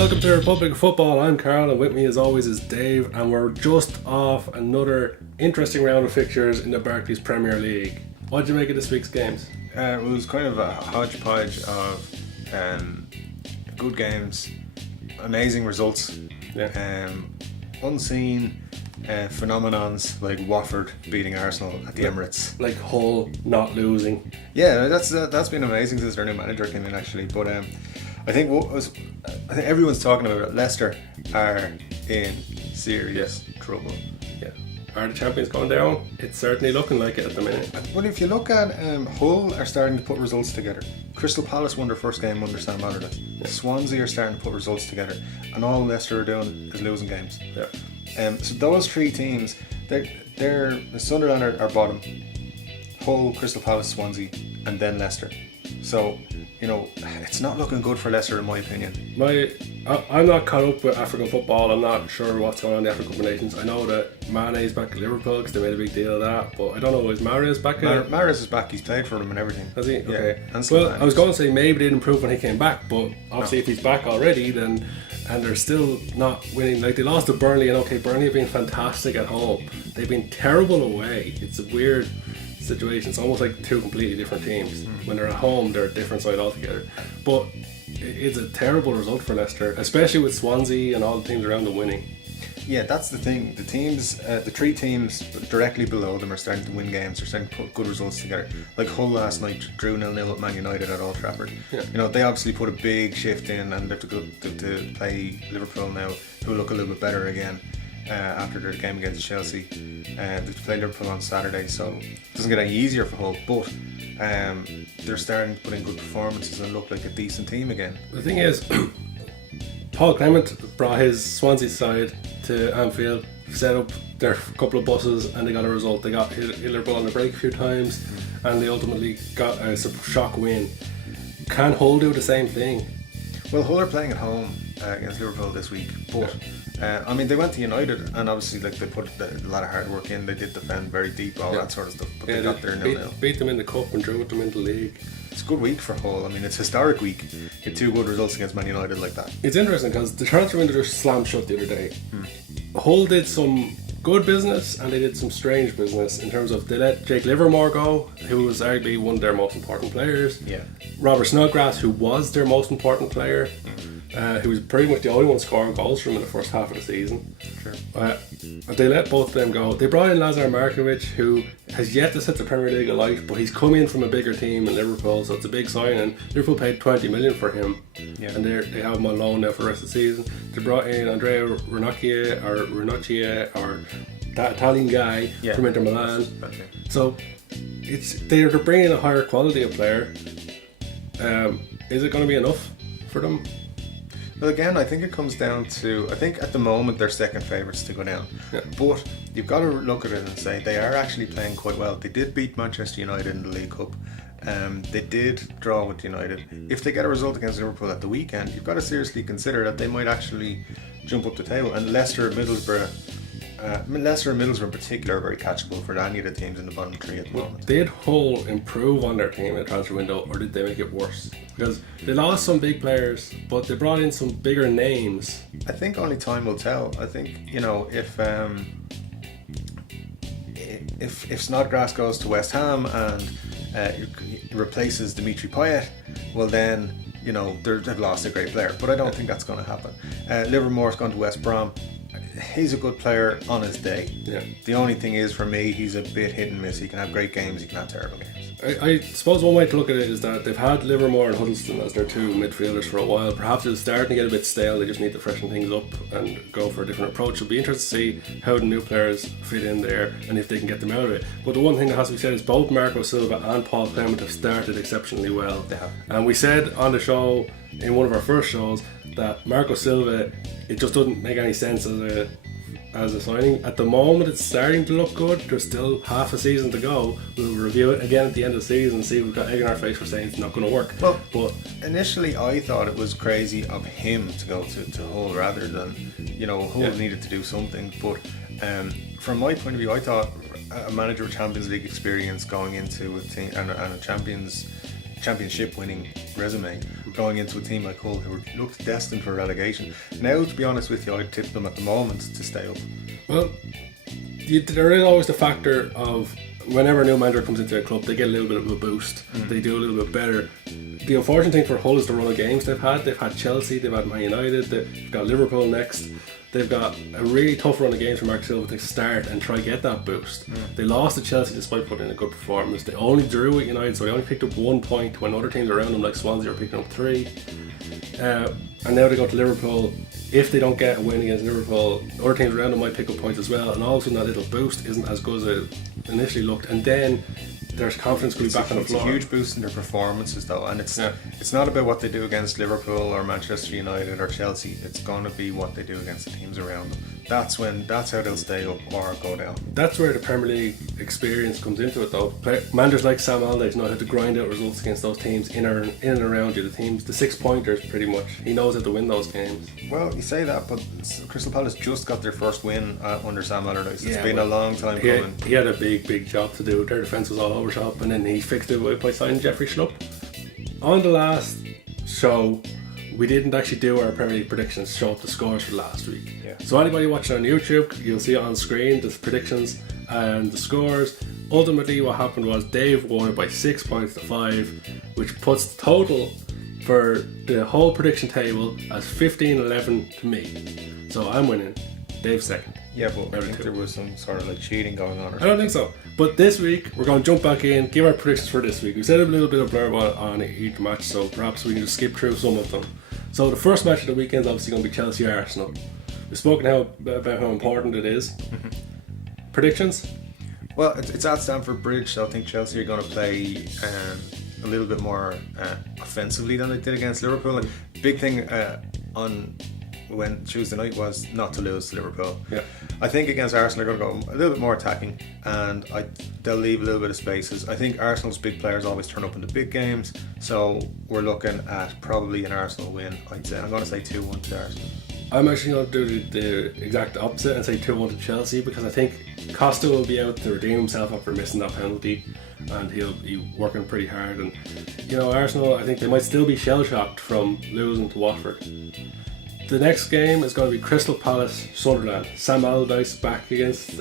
Welcome to Republic of Football. I'm Carl, and with me as always is Dave, and we're just off another interesting round of fixtures in the Barclays Premier League. What did you make of this week's games? It was kind of a hodgepodge of good games, amazing results, unseen phenomenons like Watford beating Arsenal at the Emirates, like Hull not losing. Yeah, that's been amazing since their new manager came in actually. But I think everyone's talking about it. Leicester are in serious trouble. Yeah. Are the champions going down? It's certainly looking like it at the minute. Well, if you look at Hull are starting to put results together. Crystal Palace won their first game under Sam Allardyce. Swansea are starting to put results together, and all Leicester are doing is losing games. Yeah. So those three teams, they're Sunderland are bottom. Hull, Crystal Palace, Swansea, and then Leicester. So, it's not looking good for Leicester in my opinion. I'm not caught up with African football. I'm not sure what's going on in the African nations. I know that Mane's back at Liverpool because they made a big deal of that, but I don't know, is Mahrez back? Mahrez is back. He's played for them and everything. Has he? Yeah. Okay. And I was going to say maybe they didn't improve when he came back, but obviously if he's back already, then and they're still not winning. Like, they lost to Burnley, and okay, Burnley have been fantastic at home. They've been terrible away. It's a weird situation. It's almost like two completely different teams. When they're at home, they're a different side altogether. But it's a terrible result for Leicester, especially with Swansea and all the teams around them winning. Yeah, that's the thing. The teams, the three teams directly below them are starting to win games. They're starting to put good results together. Like Hull last night drew 0-0 at Man United at Old Trafford. Yeah. They obviously put a big shift in, and they have to go to play Liverpool now, who look a little bit better again. After their game against Chelsea, they play Liverpool on Saturday, so it doesn't get any easier for Hull, but they're starting to put in good performances and look like a decent team again. The thing is, Paul Clement brought his Swansea side to Anfield, set up their couple of buses, and they got a result. They got Liverpool on the break a few times, and they ultimately got a shock win. Can Hull do the same thing? Well, Hull are playing at home against Liverpool this week, but they went to United, and obviously they put a lot of hard work in. They did defend very deep, all that sort of stuff, but they got there 0-0. Beat them in the cup and drew with them in the league. It's a good week for Hull. It's a historic week. Get two good results against Man United like that. It's interesting because the transfer window just slammed shut the other day. Hull did some good business and they did some strange business in terms of they let Jake Livermore go, who was arguably one of their most important players. Yeah. Robert Snodgrass, who was their most important player. Who was pretty much the only one scoring goals for them in the first half of the season. Sure. They let both of them go. They brought in Lazar Markovic, who has yet to set the Premier League alight, but he's come in from a bigger team in Liverpool, so it's a big signing. Liverpool paid 20 million for him, and they have him on loan now for the rest of the season. They brought in Andrea Ranocchia, or that Italian guy from Inter Milan. Okay. So they're bringing a higher quality of player. Is it going to be enough for them? Well, again, I think it comes down to, I think at the moment they're second favourites to go down. Yeah. But you've got to look at it and say they are actually playing quite well. They did beat Manchester United in the League Cup. They did draw with United. If they get a result against Liverpool at the weekend, you've got to seriously consider that they might actually jump up the table. And Leicester and Middlesbrough in particular are very catchable for any of the teams in the bottom three at the moment. Did Hull improve on their team in the transfer window, or did they make it worse? Because they lost some big players, but they brought in some bigger names. I think only time will tell. I think, if Snodgrass goes to West Ham and replaces Dimitri Payet, well then, they've lost a great player. But I don't think that's going to happen. Livermore's gone to West Brom. He's a good player on his day. Yeah. The only thing is, for me, he's a bit hit and miss. He can have great games, he can have terrible games. I suppose one way to look at it is that they've had Livermore and Huddleston as their two midfielders for a while. Perhaps it's starting to get a bit stale. They just need to freshen things up and go for a different approach. It'll be interesting to see how the new players fit in there and if they can get them out of it. But the one thing that has to be said is both Marco Silva and Paul Clement have started exceptionally well. They have. And we said on the show, in one of our first shows, that Marco Silva, it just doesn't make any sense as a signing. At the moment it's starting to look good. There's still half a season to go. We'll review it again at the end of the season and see if we've got egg in our face for saying it's not going to work. Well, but initially I thought it was crazy of him to go to Hull rather than, Hull needed to do something. But from my point of view, I thought a manager with Champions League experience going into a team and a championship winning resume going into a team like Hull who looked destined for relegation. Now, to be honest with you, I'd tip them at the moment to stay up. Well, there is always the factor of whenever a new manager comes into a club, they get a little bit of a boost. They do a little bit better. The unfortunate thing for Hull is the run of games they've had. They've had Chelsea, they've had Man United, they've got Liverpool next. They've got a really tough run of games for Mark Silva to start and try get that boost. They lost to Chelsea despite putting in a good performance. They only drew with United, so they only picked up 1 point when other teams around them like Swansea are picking up 3. And now they go to Liverpool. If they don't get a win against Liverpool, other teams around them might pick up points as well, and all of a sudden that little boost isn't as good as it initially looked. And then there's confidence going back on the floor. It's a huge boost in their performances though, and it's not about what they do against Liverpool or Manchester United or Chelsea. It's going to be what they do against the teams around them. That's how they'll stay up or go down. That's where the Premier League experience comes into it though. Managers like Sam Allardyce know how to grind out results against those teams in and around you. The teams, the 6 pointers pretty much. He knows how to win those games. Well, you say that, but Crystal Palace just got their first win under Sam Allardyce. It's been a long time coming. He had a big job to do. Their defence was all over shop, and then he fixed it by signing Jeffrey Schlupp. On the last show, we didn't actually do our Premier League predictions, show up the scores for last week. Yeah. So anybody watching on YouTube, you'll see it on screen, the predictions and the scores. Ultimately what happened was Dave won it by 6 points to 5, which puts the total for the whole prediction table as 15-11 to me. So I'm winning. Dave's second. Yeah, but I think there was some sort of like cheating going on. I don't think so. But this week, we're going to jump back in, give our predictions for this week. We said a little bit of blurb on each match, so perhaps we can just skip through some of them. So the first match of the weekend is obviously going to be Chelsea-Arsenal. We've spoken about how important it is. Predictions? Well, it's at Stamford Bridge, so I think Chelsea are going to play a little bit more offensively than they did against Liverpool. And big thing on Tuesday night was not to lose to Liverpool. Yeah. I think against Arsenal they're going to go a little bit more attacking, and they'll leave a little bit of spaces. I think Arsenal's big players always turn up in the big games, so we're looking at probably an Arsenal win. I'd say I'm going to say 2-1 to Arsenal. I'm actually going to do the exact opposite and say 2-1 to Chelsea, because I think Costa will be out to redeem himself after missing that penalty, and he'll be working pretty hard. And Arsenal, I think they might still be shell shocked from losing to Watford. The next game is going to be Crystal Palace Sunderland. Sam Allardyce back against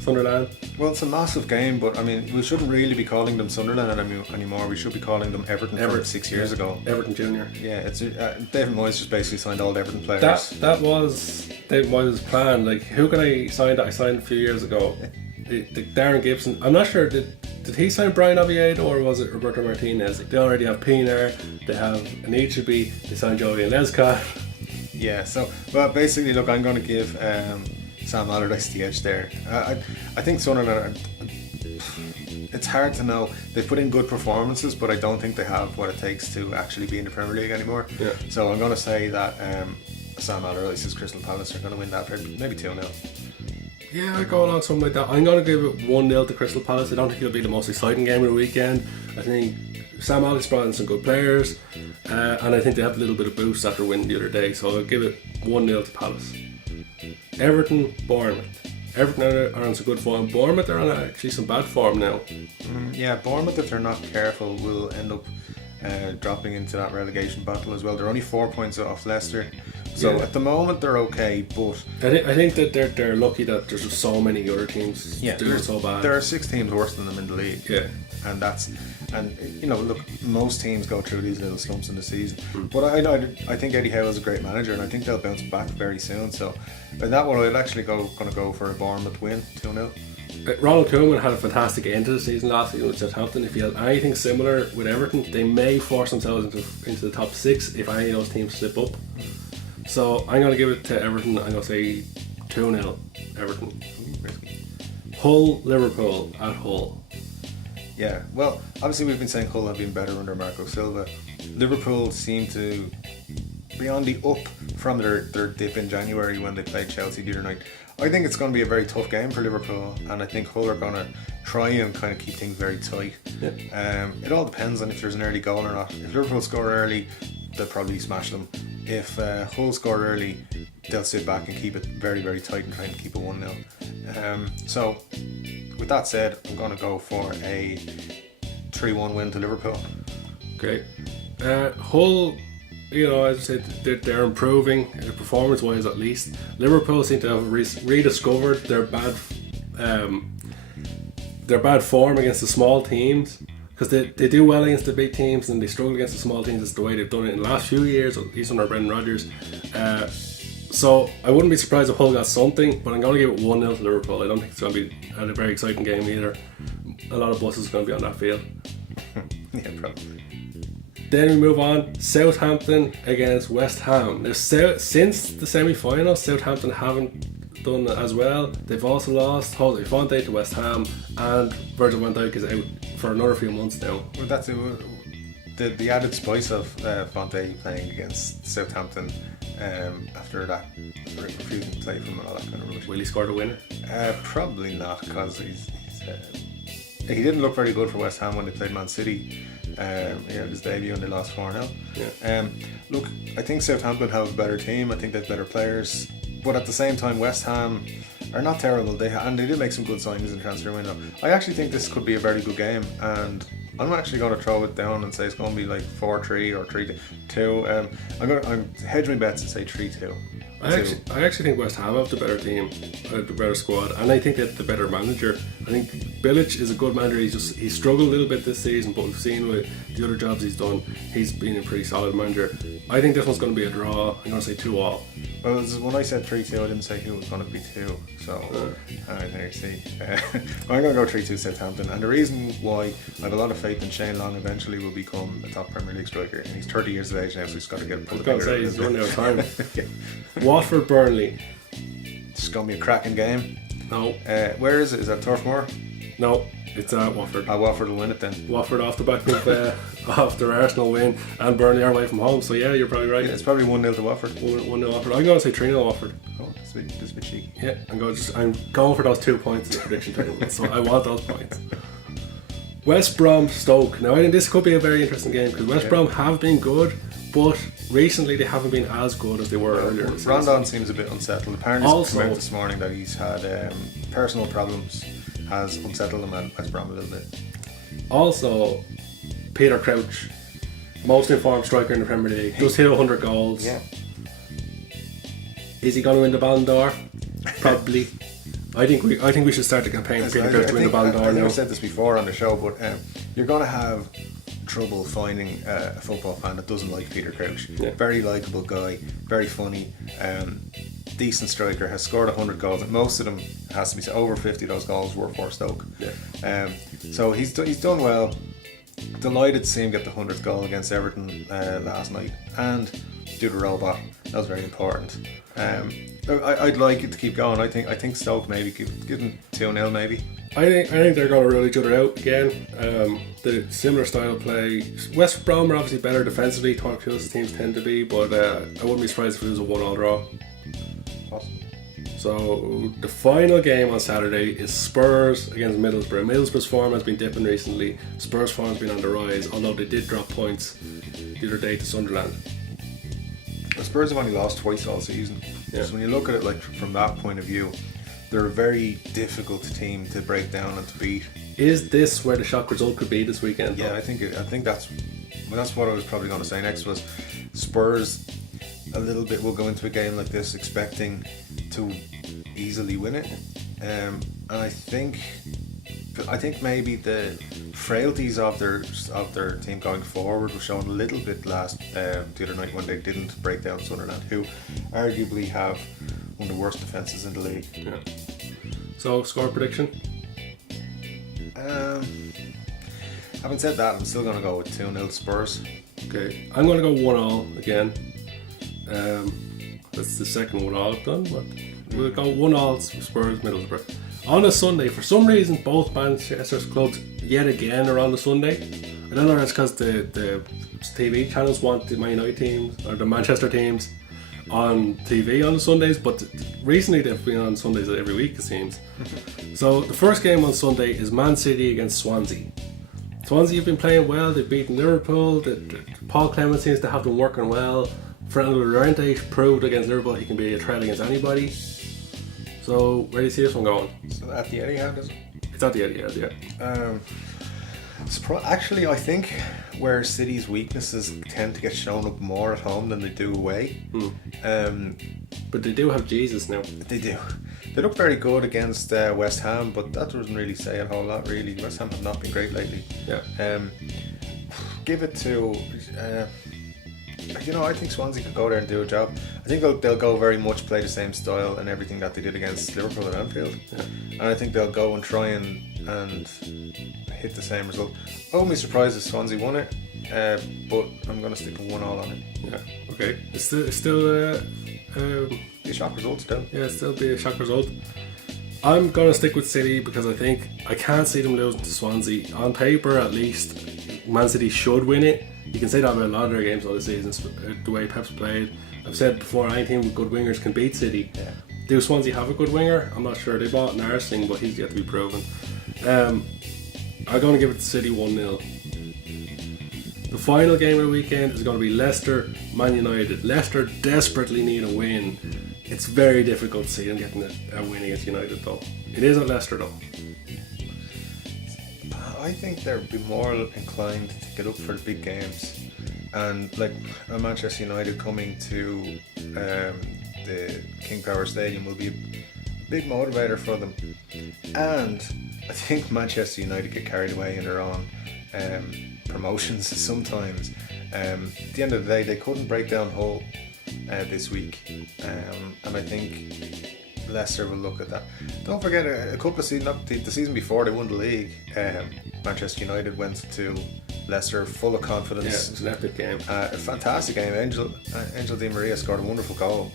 Sunderland. Well, it's a massive game, but I mean, we shouldn't really be calling them Sunderland anymore. We should be calling them Everton from 6 years ago. Everton Junior. Yeah, it's David Moyes just basically signed all the Everton players. That was David Moyes' plan. Like, who can I sign that I signed a few years ago? the Darren Gibson. I'm not sure, did he sign Brian Oviedo or was it Roberto Martinez? They already have Pienaar, they have Anichebe, they signed Joey and Lescott. Yeah, so, well, basically, look, I'm going to give Sam Allardyce the edge there. I think Sunderland, it's hard to know. They put in good performances, but I don't think they have what it takes to actually be in the Premier League anymore. Yeah. So I'm going to say that Sam Allardyce's Crystal Palace are going to win that, maybe 2-0. Yeah, I'd go along something like that. I'm going to give it 1-0 to Crystal Palace. I don't think it'll be the most exciting game of the weekend. I think Sam Allardyce brought in some good players, and I think they have a little bit of boost after winning the other day, so I'll give it 1-0 to Palace. Everton, Bournemouth. Everton are on some good form. Bournemouth are on actually some bad form now. Yeah, Bournemouth, if they're not careful, will end up dropping into that relegation battle as well. They're only 4 points off Leicester, so at the moment they're okay, but I think that they're lucky that there's just so many other teams doing so bad. There are 6 teams worse than them in the league. Yeah. And you know, look, most teams go through these little slumps in the season. But I think Eddie Howe is a great manager, and I think they'll bounce back very soon. So, in that one, I'd actually going to go for a Bournemouth win, 2-0. Ronald Koeman had a fantastic end to the season last season with Southampton. If he has anything similar with Everton, they may force themselves into the top 6 if any of those teams slip up. So I'm going to give it to Everton. I'm going to say 2-0 Everton. Hull, Liverpool at Hull. Yeah, well, obviously we've been saying Hull have been better under Marco Silva. Liverpool seem to be on the up from their dip in January when they played Chelsea the other night. I think it's going to be a very tough game for Liverpool, and I think Hull are going to try and kind of keep things very tight. Yeah. It all depends on if there's an early goal or not. If Liverpool score early, they'll probably smash them. If Hull score early, they'll sit back and keep it very, very tight and try and keep it 1-0. So, with that said, I'm going to go for a 3-1 win to Liverpool. Great. Hull, as I said, they're improving performance-wise at least. Liverpool seem to have rediscovered their bad form against the small teams, because they do well against the big teams and they struggle against the small teams. It's the way they've done it in the last few years, at least under Brendan Rodgers. So I wouldn't be surprised if Hull got something, but I'm going to give it 1-0 to Liverpool. I don't think it's going to be a very exciting game either. A lot of buses are going to be on that field. Yeah, probably. Then we move on. Southampton against West Ham. Now, since the semi-final, Southampton haven't done as well. They've also lost Jose Fonte to West Ham, and Virgil van Dijk is out for another few months now. Well, that's it. The added spice of Fonte playing against Southampton after that, refusing to play from and all that kind of rubbish. Will he score the winner? Probably not, because he didn't look very good for West Ham when they played Man City. His debut, and they lost 4-0. Yeah. Look, I think Southampton have a better team. I think they have better players, but at the same time, West Ham are not terrible. They did make some good signings in the transfer window. I actually think this could be a very good game, and I'm actually going to throw it down and say it's going to be like 4-3 or 3-2. I'm going to hedge my bets and say 3-2. I actually think West Ham have the better team, the better squad, and I think they have the better manager. I think Bilic is a good manager. He's struggled a little bit this season, but we've seen with the other jobs he's done, he's been a pretty solid manager. I think this one's going to be a draw. I'm going to say 2-2. Well, when I said 3-2, I didn't say who was going to be 2. So, there you see. I'm going to go 3-2 Southampton, and the reason why I have a lot of faith in Shane Long eventually will become a top Premier League striker, and he's 30 years of age now, so he's got to get pulled. I've got to say he's running out of time. Yeah. Watford Burnley. It's going to be a cracking game. No. Where is it? Is that Turf Moor? No, it's Watford. Watford will win it then. Watford off the back of after Arsenal win, and Burnley are away from home. So yeah, you're probably right. Yeah, it's probably 1-0 to Watford. 1-0 Watford. I'm going to say 3-0 Watford. Oh, that's a bit cheeky. Yeah, I'm going for those 2 points in the prediction table. So I want those points. West Brom Stoke. Now I think this could be a very interesting game, because West Brom have been good, but recently they haven't been as good as they were earlier in the season. Rondon seems a bit unsettled. Apparently it's come out this morning that he's had personal problems, has unsettled him at West Brom a little bit. Also, Peter Crouch, most informed striker in the Premier League, just hit 100 goals. Yeah. Is he going to win the Ballon d'Or? Probably. I think we should start the campaign for Peter Crouch to win the Ballon d'Or now. I've said this before on the show, but you're going to have trouble finding a football fan that doesn't like Peter Crouch. Yeah. Very likeable guy, very funny, decent striker, has scored 100 goals, and most of them, has to be over 50 of those goals were for Stoke. Yeah. So he's done well. Delighted to see him get the 100th goal against Everton last night, and do the robot. That was very important. I'd like it to keep going. I think Stoke maybe give them 2-0 maybe. I think they're going to rule each other out again. The similar style of play. West Brom are obviously better defensively. Torquil's teams tend to be, but I wouldn't be surprised if it was a 1-1 draw. Awesome. So the final game on Saturday is Spurs against Middlesbrough. Middlesbrough's form has been dipping recently. Spurs' form has been on the rise, although they did drop points the other day to Sunderland. The Spurs have only lost twice all season. Yeah. So when you look at it from that point of view, they're a very difficult team to break down and to beat. Is this where the shock result could be this weekend? Yeah, I think that's what I was probably going to say next. Was Spurs a little bit will go into a game like this expecting to easily win it, and I think maybe the frailties of their team going forward were shown a little bit last the other night when they didn't break down Sunderland, who arguably have one of the worst defences in the league. Yeah. So, score prediction? Having said that, I'm still going to go with 2-0 Spurs. Okay, I'm going to go 1-1 again. That's the second 1-1 I've done, but we'll go 1-1 Spurs Middlesbrough. On a Sunday, for some reason, both Manchester clubs yet again are on the Sunday. I don't know if that's because the TV channels want the Man United teams or the Manchester teams on TV on the Sundays, but recently they've been on Sundays every week, it seems. So the first game on Sunday is Man City against Swansea. Swansea have been playing well. They've beaten Liverpool. Paul Clement seems to have them working well. Fernando Llorente proved against Liverpool he can be a threat against anybody. So where do you see this one going? So at the Etihad, is it? It's at the Etihad, yeah. Actually, I think where City's weaknesses tend to get shown up more at home than they do away. But they do have Jesus now. They do. They look very good against West Ham, but that doesn't really say a whole lot, really. West Ham have not been great lately. Yeah. Give it to... I think Swansea could go there and do a job. I think they'll go very much play the same style and everything that they did against Liverpool at Anfield. Yeah. And I think they'll go and try and hit the same result. I wouldn't be surprised if Swansea won it, but I'm going to stick with 1-1 on it. Yeah, okay. It's still be a shock result still. Yeah, still be a shock result. I'm going to stick with City because I think I can't see them losing to Swansea. On paper, at least, Man City should win it. You can say that about a lot of their games all the season, the way Pep's played. I've said before, any team with good wingers can beat City. Yeah. Do Swansea have a good winger? I'm not sure. They bought Narsing, but he's yet to be proven. I'm going to give it to City 1-0. The final game of the weekend is going to be Leicester, Man United. Leicester desperately need a win. It's very difficult to see them getting a win against United though. It is at Leicester though. I think they'll be more inclined to get up for the big games. And like Manchester United coming to the King Power Stadium will be a big motivator for them. And I think Manchester United get carried away in their own promotions sometimes. At the end of the day, they couldn't break down Hull this week, and I think Leicester will look at that. Don't forget, a couple of seasons, the season before they won the league, Manchester United went to Leicester full of confidence. Yeah, it was an epic game. A fantastic game. Angel Di Maria scored a wonderful goal,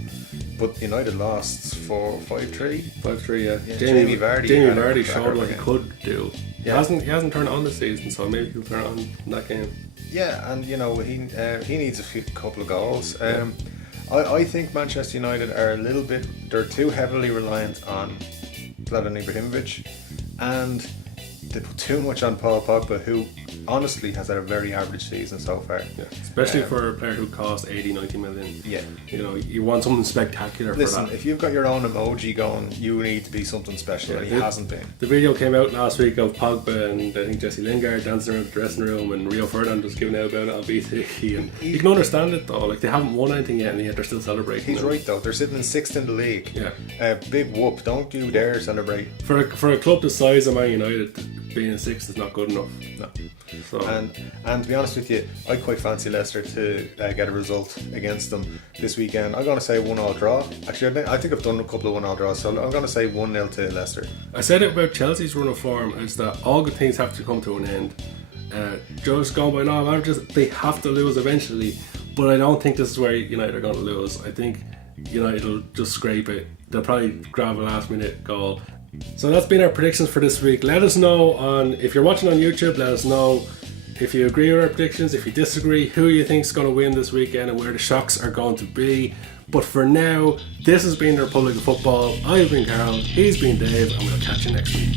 but United lost for 5-3. 5-3, yeah. Jamie Vardy showed what he could do. Yeah. He hasn't turned on this season, so maybe he'll turn on in that game. Yeah, and he needs a couple of goals. I think Manchester United are they're too heavily reliant on Zlatan Ibrahimovic, and they put too much on Paul Pogba, who honestly has had a very average season so far. Yeah, especially for a player who cost 80-90 million. Yeah. You want something spectacular for that. Listen, if you've got your own emoji going, you need to be something special, and he hasn't been. The video came out last week of Pogba and I think Jesse Lingard dancing around the dressing room, and Rio Ferdinand was giving out about it on BT, and you can understand it though, like they haven't won anything yet and yet they're still celebrating. He's right though, they're sitting in 6th in the league. Yeah. Big whoop, don't you dare celebrate. For a club the size of Man United, being in 6th is not good enough. No. So. And to be honest with you, I quite fancy Leicester to get a result against them this weekend. I'm going to say 1-1 draw. Actually, I think I've done a couple of 1-1 draws, so I'm going to say 1-0 to Leicester. I said it about Chelsea's run of form is that all good things have to come to an end. Just going by law of averages, they have to lose eventually, but I don't think this is where United are going to lose. I think United will just scrape it. They'll probably grab a last minute goal. So that's been our predictions for this week. Let us know if you're watching on YouTube, let us know if you agree with our predictions, if you disagree, who you think is going to win this weekend and where the shocks are going to be. But for now, this has been the Republic of Football. I've been Carl, he's been Dave, and we'll catch you next week.